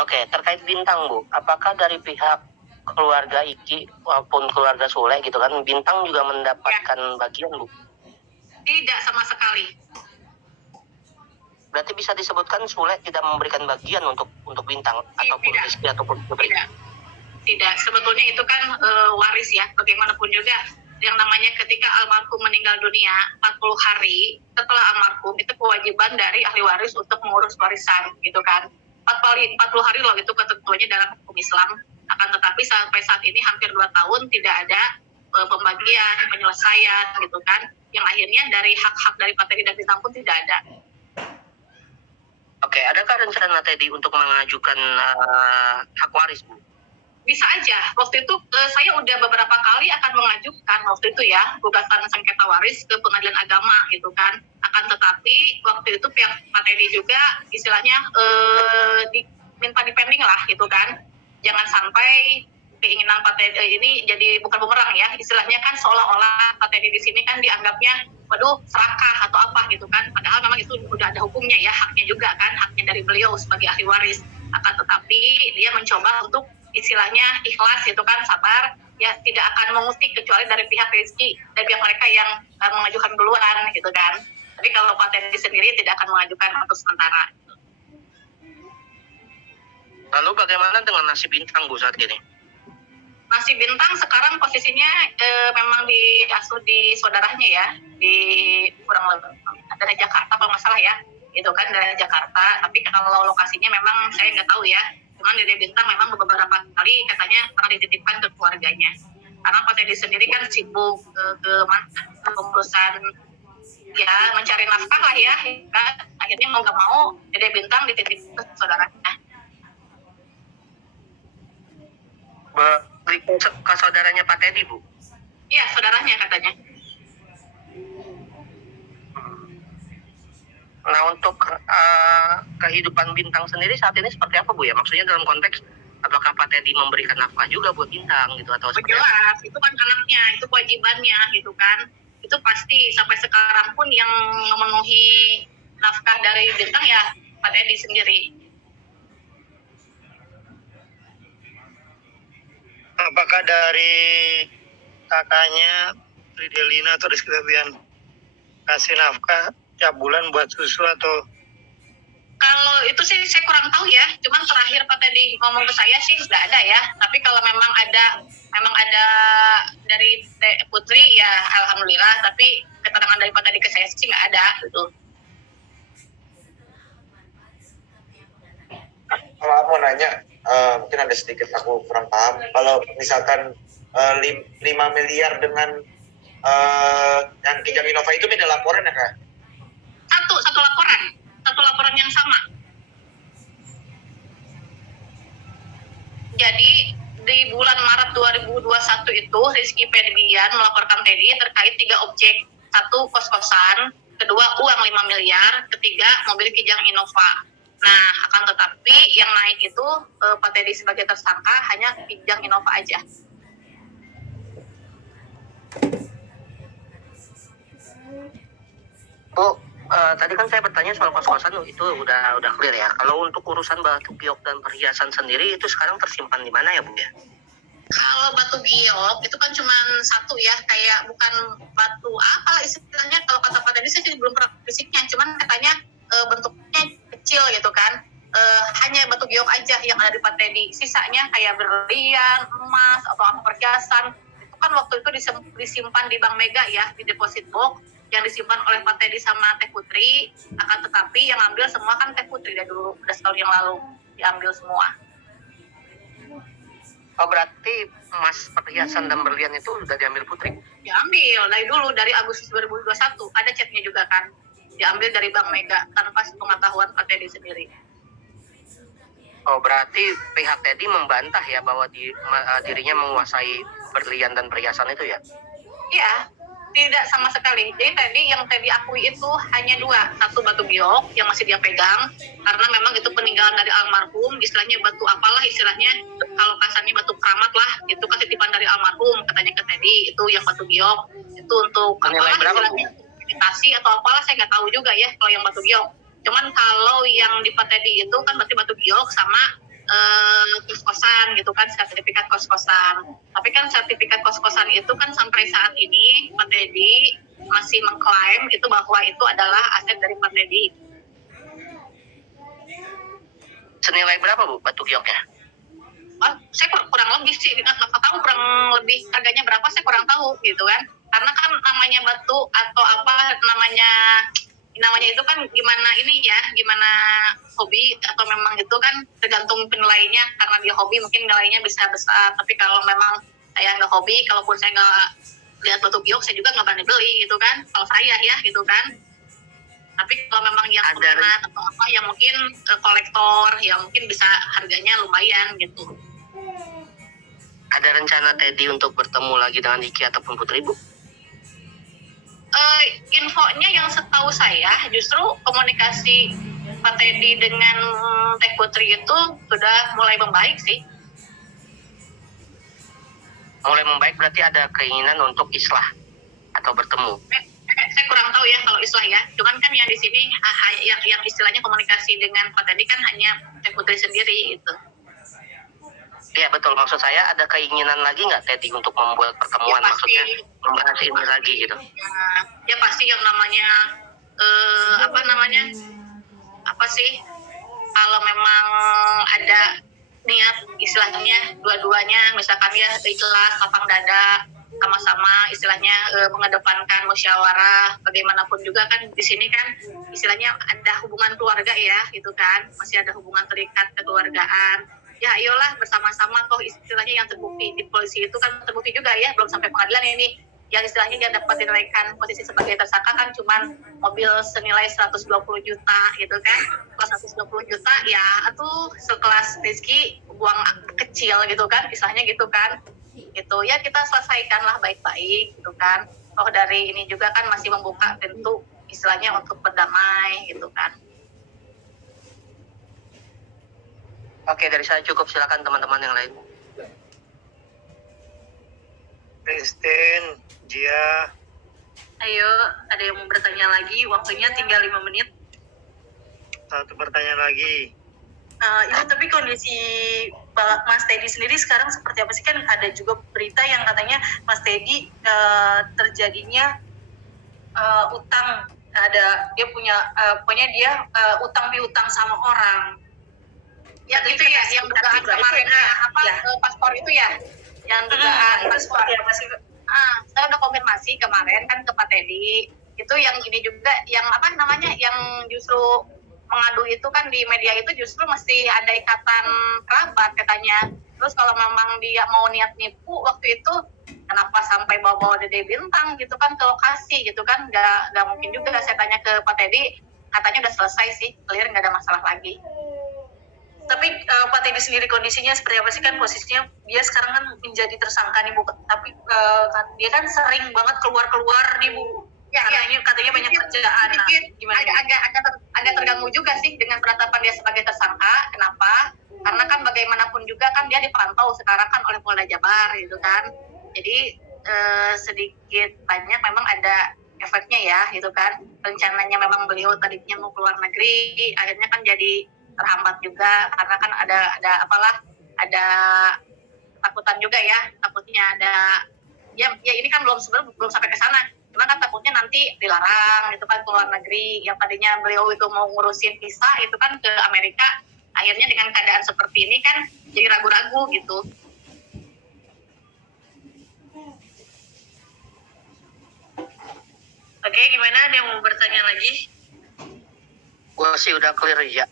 Oke, terkait Bintang, Bu, apakah dari pihak keluarga Iki maupun keluarga Sule gitu kan, Bintang juga mendapatkan bagian, Bu? Tidak sama sekali. Berarti bisa disebutkan Sule tidak memberikan bagian untuk Bintang ataupun Rizky ataupun Putri? Tidak. Sebetulnya itu kan waris ya, bagaimanapun juga yang namanya ketika almarhum meninggal dunia 40 hari setelah almarhum itu kewajiban dari ahli waris untuk mengurus warisan gitu kan. 40 hari loh itu ketentuannya dalam hukum Islam. Akan tetapi sampai saat ini hampir 2 tahun tidak ada pembagian, penyelesaian gitu kan. Yang akhirnya dari hak-hak dari Pak Teddy dan Bintang pun tidak ada. Oke, adakah rencana Teddy untuk mengajukan hak waris, Bu? Bisa aja. Waktu itu saya udah beberapa kali akan mengajukan waktu itu ya gugatan sengketa waris ke pengadilan agama gitu kan. Akan tetapi waktu itu pihak Pak Teddy juga istilahnya minta dipending lah gitu kan. Jangan sampai keinginan Pak Teddy ini jadi bukan bumerang ya. Istilahnya kan seolah-olah Pak Teddy di sini kan dianggapnya waduh serakah atau apa gitu kan. Padahal memang itu udah ada hukumnya ya, haknya juga kan, haknya dari beliau sebagai ahli waris. Akan tetapi dia mencoba untuk istilahnya ikhlas gitu kan, sabar ya, tidak akan mengusik kecuali dari pihak Rizky, dari pihak mereka yang mengajukan duluan gitu kan. Tapi kalau Pak Teddy sendiri tidak akan mengajukan untuk sementara. Lalu bagaimana dengan nasib Bintang, Bu, saat ini? Nasib Bintang sekarang posisinya memang diasuh di saudaranya ya, di kurang lebih dari Jakarta kalau masalah ya, gitu kan, dari Jakarta. Tapi kalau lokasinya memang saya nggak tahu ya. Cuman Dede Bintang memang beberapa kali katanya pernah dititipkan ke keluarganya. Karena Pak Teddy sendiri kan sibuk ke pengurusan ya mencari nafkah lah ya. Kan? Akhirnya mau nggak mau Dede Bintang dititipkan ke saudaranya. Ke saudaranya Pak Teddy, Bu? Iya, saudaranya katanya. Nah, untuk kehidupan Bintang sendiri saat ini seperti apa, Bu ya? Maksudnya dalam konteks apakah Pak Teddy memberikan nafkah juga buat Bintang gitu atau seperti apa? Jelas, itu kan anaknya, itu kewajibannya gitu kan. Itu pasti sampai sekarang pun yang memenuhi nafkah dari Bintang ya Pak Teddy sendiri. Apakah dari kakaknya Fridelina atau Rizky Febian kasih nafkah tiap bulan buat susu atau? Kalau itu sih saya kurang tahu ya. Cuman terakhir Pak Teddy ngomong ke saya sih nggak ada ya. Tapi kalau memang ada dari Putri ya alhamdulillah. Tapi keterangan dari Pak Teddy ke saya sih nggak ada gitu. Kalau aku mau nanya, mungkin ada sedikit aku kurang paham. Kalau misalkan 5 miliar dengan yang Kijang Innova itu beda laporan ya Kak? Satu laporan yang sama. Jadi di bulan Maret 2021 itu Rizky Febian melaporkan Teddy terkait 3 objek. 1 kos-kosan, kedua uang 5 miliar, ketiga mobil Kijang Innova. Nah, akan tetapi yang naik itu Pak Teddy sebagai tersangka hanya Kijang Innova aja. Bu, tadi kan saya bertanya soal kos-kosan itu udah clear ya. Kalau untuk urusan batu giok dan perhiasan sendiri itu sekarang tersimpan di mana ya, Bu ya? Kalau batu giok itu kan cuma satu ya, kayak bukan batu apa istilahnya, kalau kata Pak Teddy saya belum pernah fisiknya, cuman katanya bentuknya kecil gitu kan. Hanya batu giok aja yang ada di Pak Teddy. Sisanya kayak berlian, emas atau apa perhiasan. Itu kan waktu itu disimpan di Bank Mega ya, di deposit box yang disimpan oleh Pak Teddy sama Teh Putri. Akan tetapi yang ambil semua kan Teh Putri dari dulu, udah setahun yang lalu diambil semua. Oh, berarti emas, perhiasan dan berlian itu udah diambil Putri? Diambil dari dulu, dari Agustus 2021. Ada chatnya juga kan. Diambil dari Bank Mega tanpa pengetahuan Pak Teddy sendiri. Oh, berarti pihak Teddy membantah ya bahwa dirinya menguasai berlian dan perhiasan itu ya? Iya, tidak sama sekali. Jadi tadi yang Teddy akui itu hanya 2. 1 batu giok yang masih dia pegang, karena memang itu peninggalan dari almarhum, istilahnya batu apalah istilahnya, kalau kasarnya batu keramat lah, itu kan titipan dari almarhum, katanya ke Teddy, itu yang batu giok, itu untuk apalah istilahnya, meditasi atau apalah, saya nggak tahu juga ya kalau yang batu giok. Cuman kalau yang di Pak Teddy itu kan berarti batu giok sama kos-kosan gitu kan, sertifikat kos-kosan. Tapi kan sertifikat kos-kosan itu kan sampai saat ini Pak Teddy masih mengklaim itu bahwa itu adalah aset dari Pak Teddy. Senilai berapa Bu batu gioknya? Saya kurang lebih sih, nggak tahu kurang lebih harganya berapa, saya kurang tahu gitu kan. Karena kan namanya batu atau apa namanya itu kan gimana ini ya, gimana hobi atau memang itu kan tergantung penilainya. Karena dia hobi mungkin nilainya bisa besar, tapi kalau memang saya nggak hobi, kalaupun saya nggak lihat batu giok, saya juga nggak berani beli gitu kan, kalau saya ya gitu kan. Tapi kalau memang yang peminat atau apa yang mungkin kolektor, ya mungkin bisa harganya lumayan gitu. Ada rencana Teddy untuk bertemu lagi dengan Iki ataupun Putri Bu? Infonya yang setahu saya justru komunikasi Pak Teddy dengan Teh Putri itu sudah mulai membaik sih. Mulai membaik berarti ada keinginan untuk islah atau bertemu? Saya kurang tahu ya kalau islah ya. Cuman kan yang di sini yang istilahnya komunikasi dengan Pak Teddy kan hanya Teh Putri sendiri gitu. Iya betul, maksud saya ada keinginan lagi nggak Teddy untuk membuat pertemuan, Ya, pasti, maksudnya membahas ini lagi gitu? Ya pasti yang namanya apa sih, kalau memang ada niat istilahnya dua-duanya, misalkan ya ikhlas lapang dada sama-sama istilahnya mengedepankan musyawarah, bagaimanapun juga kan di sini kan istilahnya ada hubungan keluarga ya gitu kan, masih ada hubungan terikat kekeluargaan. Ya ayolah bersama-sama, toh istilahnya yang terbukti di polisi itu kan terbukti juga ya, belum sampai pengadilan ini. Yang istilahnya dia dapat dinaikkan posisi sebagai tersangka kan cuman mobil senilai 120 juta gitu kan. Kalau 120 juta ya itu sekelas Rizky uang kecil gitu kan, istilahnya gitu kan. Gitu ya, kita selesaikanlah baik-baik gitu kan. Oh dari ini juga kan masih membuka pintu istilahnya untuk berdamai gitu kan. Oke, dari saya cukup, silakan teman-teman yang lain. Kristen, Jia. Ayo, ada yang mau bertanya lagi? Waktunya tinggal 5 menit. Satu pertanyaan lagi. Itu tapi kondisi Mas Teddy sendiri sekarang seperti apa sih? Kan ada juga berita yang katanya Mas Teddy terjadinya utang, dia punya pokoknya dia utang piutang sama orang. Ya itu ya, yang dugaan kemarin paspor itu ya, yang dugaan paspor. Apa sih? Saya udah konfirmasi kemarin kan ke Pak Teddy. Itu yang ini juga, yang yang justru mengadu itu kan di media itu justru masih ada ikatan kerabat katanya. Terus kalau memang dia mau niat nipu waktu itu, kenapa sampai bawa-bawa Dede Bintang gitu kan ke lokasi gitu kan? Nggak mungkin juga. Saya tanya ke Pak Teddy, katanya udah selesai sih, clear, nggak ada masalah lagi. Tapi Pak Teddy sendiri kondisinya seperti apa sih? Kan posisinya dia sekarang kan menjadi tersangka nih Bu. Tapi dia kan sering banget keluar nih Bu. Ya, katanya banyak kerjaan. Gimana? Agak terganggu juga sih dengan penetapan dia sebagai tersangka. Kenapa? Karena kan bagaimanapun juga kan dia dipantau sekarang kan oleh Polda Jabar gitu kan. Jadi sedikit banyak memang ada efeknya ya gitu kan. Rencananya memang beliau tadinya mau keluar negeri, akhirnya kan jadi terhambat juga karena kan ada takutan juga ya, takutnya ada ya ini kan belum sampai ke sana, cuma kan takutnya nanti dilarang itu kan keluar negeri. Yang tadinya beliau itu mau ngurusin visa itu kan ke Amerika, akhirnya dengan keadaan seperti ini kan jadi ragu-ragu gitu. Oke, gimana, ada yang mau bertanya lagi? Gua sih udah clear ya.